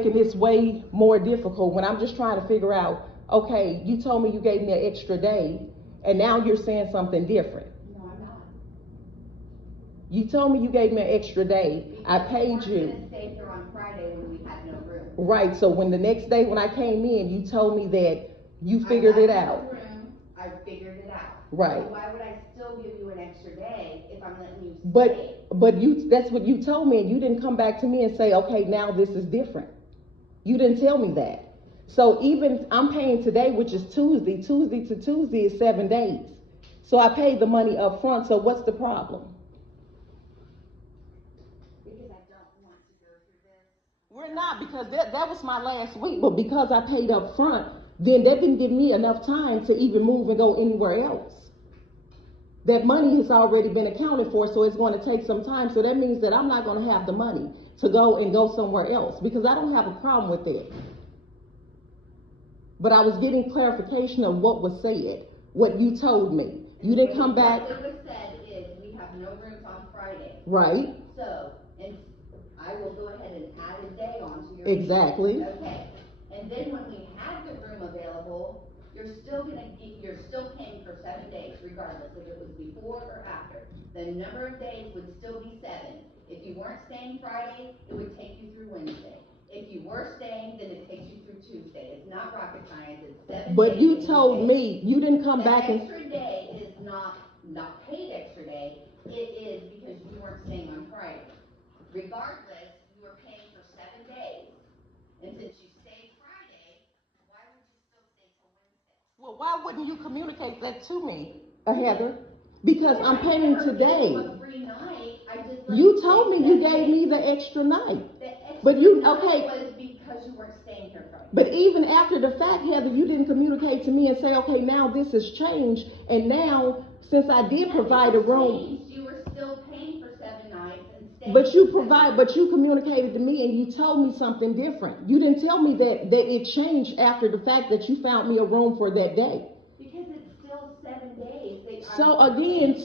making this way more difficult when I'm just trying to figure out, okay, you told me you gave me an extra day, and now you're saying something different. No, I'm not. You told me you gave me an extra day. Because I paid you. weren't gonna stay here on Friday when we had no room. Right, so when the next day when I came in, you told me that you figured it out. I figured it out. Right. So why would I still give you an extra day if I'm letting you stay? But that's what you told me, and you didn't come back to me and say, okay, now this is different. You didn't tell me that. So even I'm paying today, which is Tuesday. Tuesday to Tuesday is 7 days. So I paid the money up front, so what's the problem? Because I don't want to go through this. We're not, because that was my last week, but because I paid up front, then that didn't give me enough time to even move and go anywhere else. That money has already been accounted for, so it's going to take some time. So that means that I'm not going to have the money to go somewhere else, because I don't have a problem with it. But I was getting clarification of what was said, what you told me. You didn't come back. What was said is we have no rooms on Friday. Right. So, and I will go ahead and add a day onto your Exactly. Okay. And then when we have the room available, you're still paying for 7 days, regardless if it was before or after. The number of days would still be 7. If you weren't staying Friday, it would take you through Wednesday. If you were staying, then it takes you through Tuesday. It's not rocket science, it's 7 days. But you told me, you didn't come back and. Extra day is not paid extra day, it is because you weren't staying on Friday. Regardless, you were paying for 7 days. And since you stayed Friday, why would you still stay till Wednesday? Well, why wouldn't you communicate that to me, Heather? Because I'm paying today. A free night, You told me you gave me the extra night. But you, okay. Was because you weren't staying here Friday. But even after the fact, Heather, you didn't communicate to me and say, okay, now this has changed, and now, since I did provide a room. You were still paying for 7 nights and staying. But you communicated to me and you told me something different. You didn't tell me that it changed after the fact that you found me a room for that day. Because it's still 7 days. So again,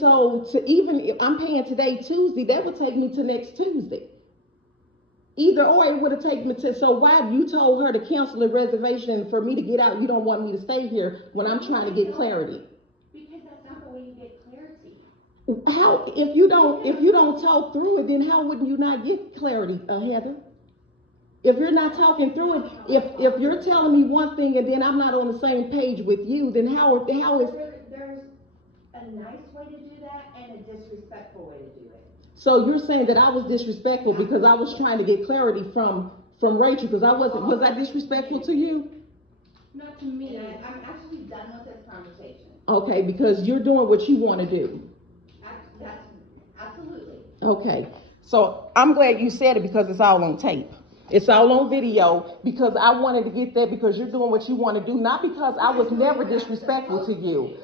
even if I'm paying today Tuesday, that would take me to next Tuesday. Either or, it would have taken me to, so why you told her to cancel the reservation for me to get out, you don't want me to stay here when I'm trying to get clarity? Because that's not the way you get clarity. How, if you don't talk through it, then how wouldn't you not get clarity, Heather? If you're not talking through it, if you're telling me one thing and then I'm not on the same page with you, then how is... There's a nice way to do that and a disrespectful way to do it. So you're saying that I was disrespectful because I was trying to get clarity from Rachel, because was I disrespectful to you? Not to me. I'm actually done with this conversation. Okay, because you're doing what you want to do. That's absolutely. Okay, so I'm glad you said it because it's all on tape. It's all on video, because I wanted to get that, because you're doing what you want to do, not because I was never disrespectful to you.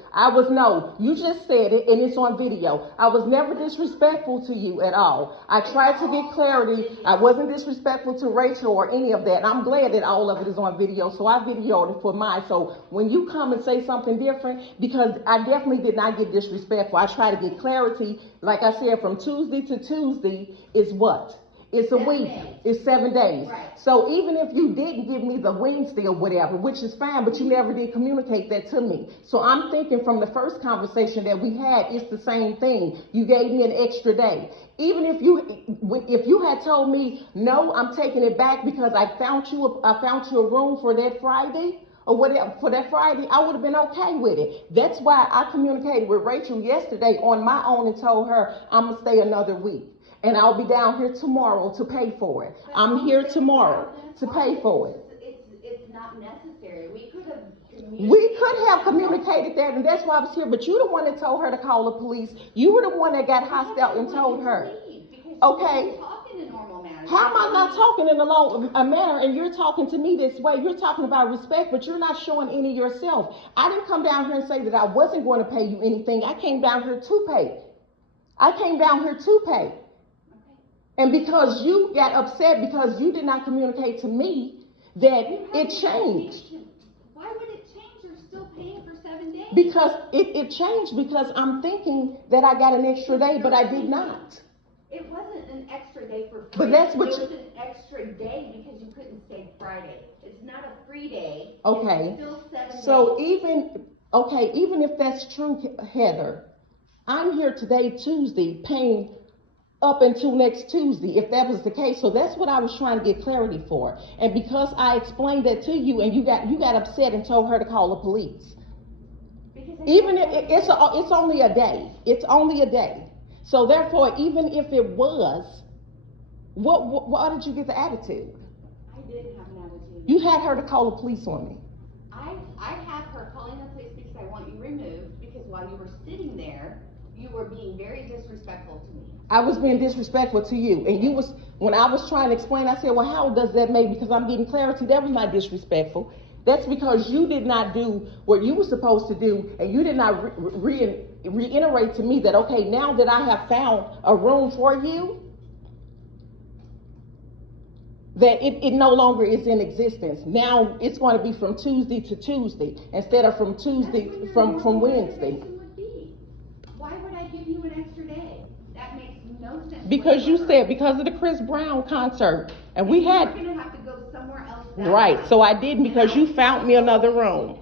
You just said it and it's on video. I was never disrespectful to you at all. I tried to get clarity. I wasn't disrespectful to Rachel or any of that. And I'm glad that all of it is on video, so I videoed it for mine. So when you come and say something different, because I definitely did not get disrespectful. I try to get clarity. Like I said, from Tuesday to Tuesday is what? It's a week. It's 7 days. Right. So even if you didn't give me the Wednesday or whatever, which is fine, but you never did communicate that to me. So I'm thinking from the first conversation that we had, it's the same thing. You gave me an extra day. Even if you had told me, no, I'm taking it back because I found you a room for that Friday or whatever, for that Friday, I would have been okay with it. That's why I communicated with Rachel yesterday on my own and told her I'm going to stay another week. And I'll be down here tomorrow to pay for it. I'm here tomorrow to pay for it. It's not necessary. We could have communicated that, and that's why I was here. But you're the one that told her to call the police. You were the one that got hostile and told her. Okay. How am I not talking in a manner and you're talking to me this way? You're talking about respect, but you're not showing any yourself. I didn't come down here and say that I wasn't going to pay you anything. I came down here to pay. And because you got upset because you did not communicate to me that it changed. Why would it change? You're still paying for 7 days. Because it changed because I'm thinking that I got an extra day, but I did not. It wasn't an extra day for free. But that's what it was an extra day because you couldn't stay Friday. It's not a free day. Okay. It's still 7 So days. even if that's true, Heather, I'm here today, Tuesday, paying up until next Tuesday, if that was the case. So that's what I was trying to get clarity for. And because I explained that to you, and you got upset and told her to call the police. Even if it's only a day, it's only a day. So therefore, even if it was, why did you get the attitude? I didn't have an attitude. You had her to call the police on me. I have her calling the police because I want you removed, because while you were sitting there, you were being very disrespectful to me. I was being disrespectful to you, and when I was trying to explain, I said, well, how does that make, because I'm getting clarity, that was not disrespectful. That's because you did not do what you were supposed to do, and you did not reiterate to me that, okay, now that I have found a room for you, that it no longer is in existence. Now it's going to be from Tuesday to Tuesday instead of from Tuesday from Wednesday. Why would I give you an extra day? That makes no sense. Because you said because of the Chris Brown concert, and we had. You're gonna have to go somewhere else. Right. So I didn't, because you found me another room.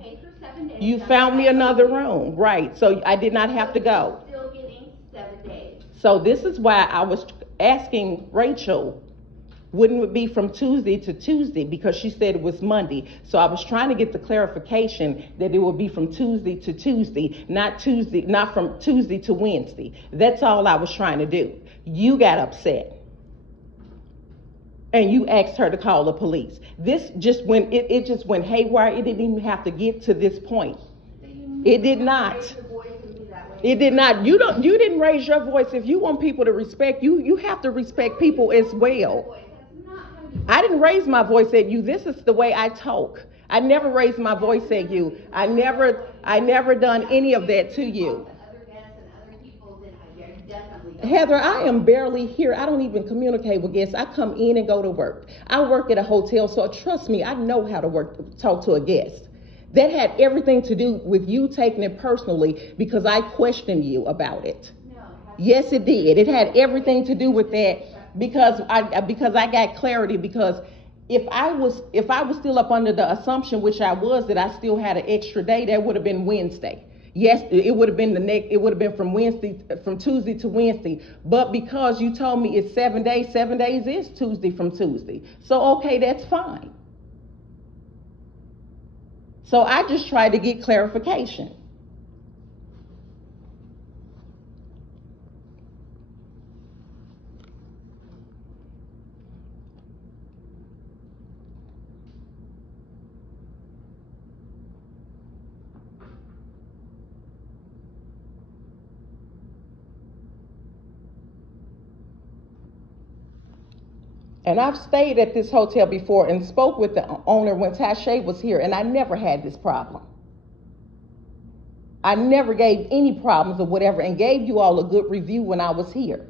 You found me another room. Right. So I did not have to go. Still getting 7 days. So this is why I was asking Rachel, wouldn't it be from Tuesday to Tuesday? Because she said it was Monday. So I was trying to get the clarification that it would be from Tuesday to Tuesday, not from Tuesday to Wednesday. That's all I was trying to do. You got upset. And you asked her to call the police. This just went, it just went haywire. It didn't even have to get to this point. It did not. It did not. You didn't raise your voice. If you want people to respect you, you have to respect people as well. I didn't raise my voice at you. This is the way I talk. I never raised my voice at you. I never done any of that to you. Heather, I am barely here. I don't even communicate with guests. I come in and go to work. I work at a hotel, so trust me, I know how to talk to a guest. That had everything to do with you taking it personally because I questioned you about it. Yes, it did. It had everything to do with that because I got clarity, because if I was still up under the assumption, which I was, that I still had an extra day, that would have been Wednesday. Yes, it would have been it would have been from Tuesday to Wednesday. But because you told me it's 7 days, 7 days is Tuesday from Tuesday. So okay, that's fine. So I just tried to get clarification. And I've stayed at this hotel before and spoke with the owner when Tashay was here, and I never had this problem. I never gave any problems or whatever, and gave you all a good review when I was here.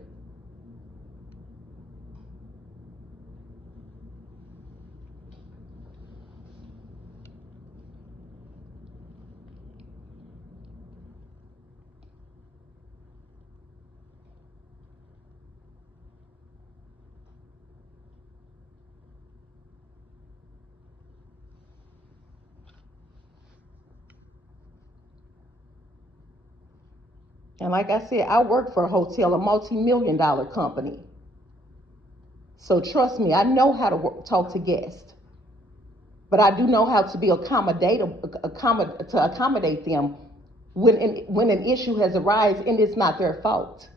And like I said, I work for a hotel, a multi-million-dollar company. So trust me, I know how to talk to guests. But I do know how to be to accommodate them when an issue has arisen and it's not their fault.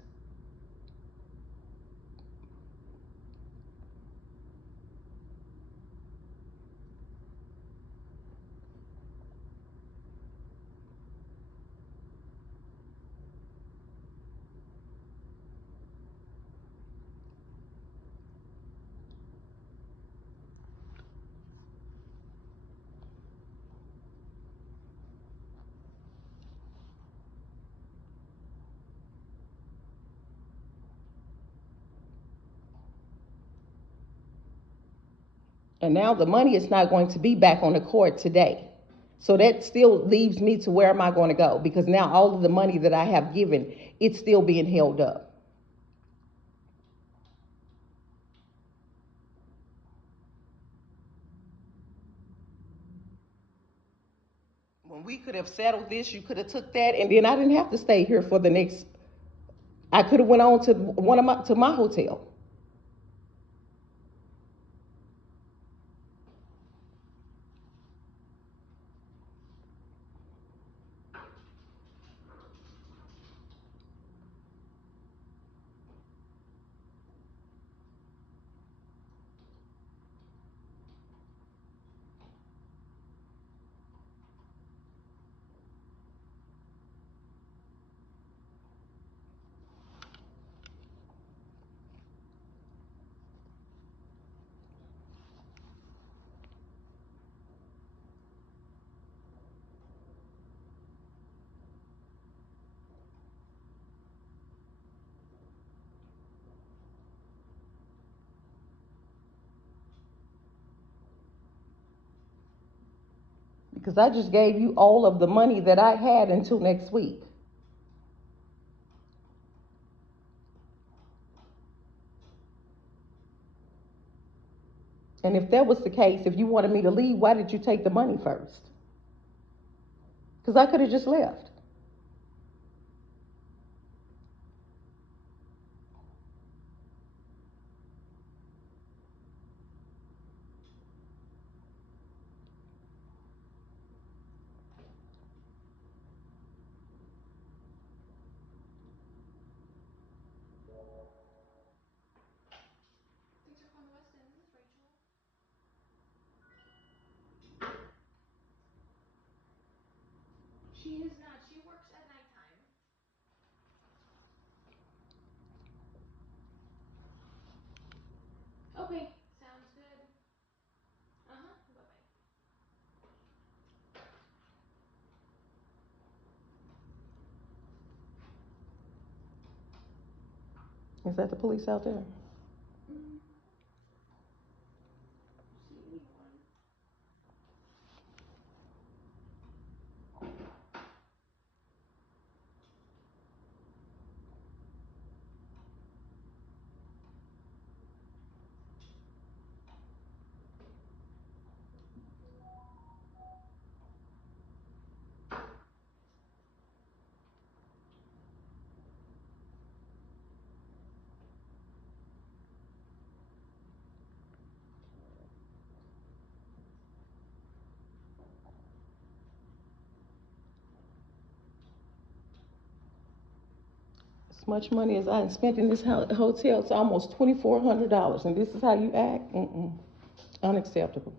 And now the money is not going to be back on the court today. So that still leaves me to where am I going to go? Because now all of the money that I have given, it's still being held up. When we could have settled this, you could have took that, and then I didn't have to stay here for the next. I could have went on to my hotel. Because I just gave you all of the money that I had until next week. And if that was the case, if you wanted me to leave, why did you take the money first? Because I could have just left. Thanks for calling the West End. This is Rachel. She is not. She works at nighttime. Okay, sounds good. Uh-huh. Bye-bye. Is that the police out there? See anyone? As much money as I spent in this hotel, it's almost $2,400, and this is how you act? Unacceptable.